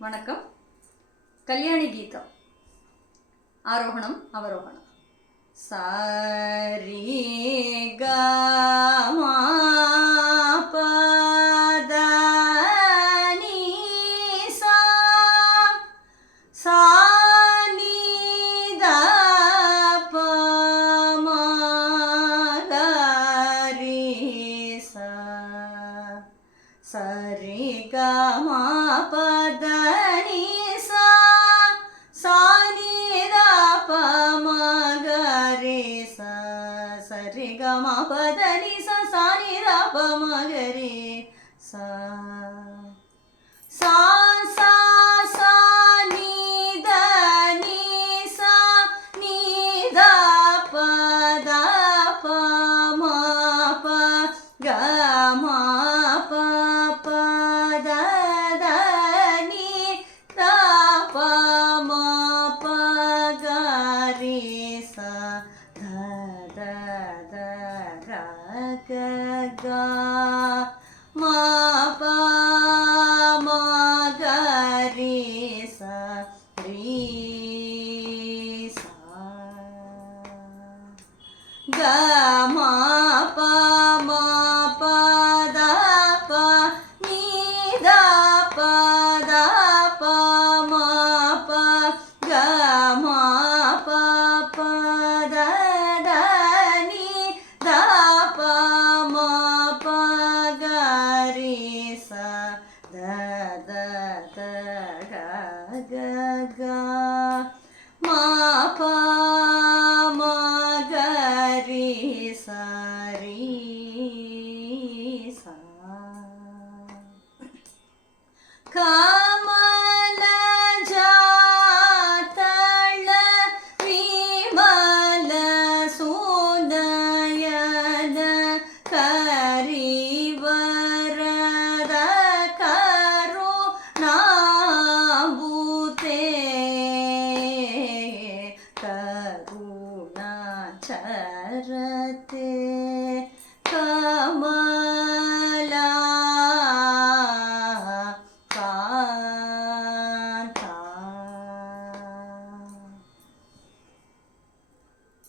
வணக்கம். கல்யாணி கீதம். ஆரோகணம் அவரோகணம். சாரி க மா ப த நீ சா சா நீ த ப ம க ரி சா சரி க ம ப த நீ சா சா நீ த ப ம க ரி சா சரி க ம ப த நீ சா சா நீ த ப ம க ரி சா சா சா சா நீ த நீ சா நீ த ப த ப ம ப க ம ப ப த த நீ த ப ம ப க ரி சா த த த ர க க ம ப ம க ரி சா ரி சா க ம ப ம ப த ப நீ த ப த ப ம ப க ம ப ப த த நீ த ப ம ப க ரி சா த த த க க க ம ப ம க ரி சா ரி சா கமல ஜாதள விமல சுனயன கரிவரத கருணாபுதே கருணாச்சரதே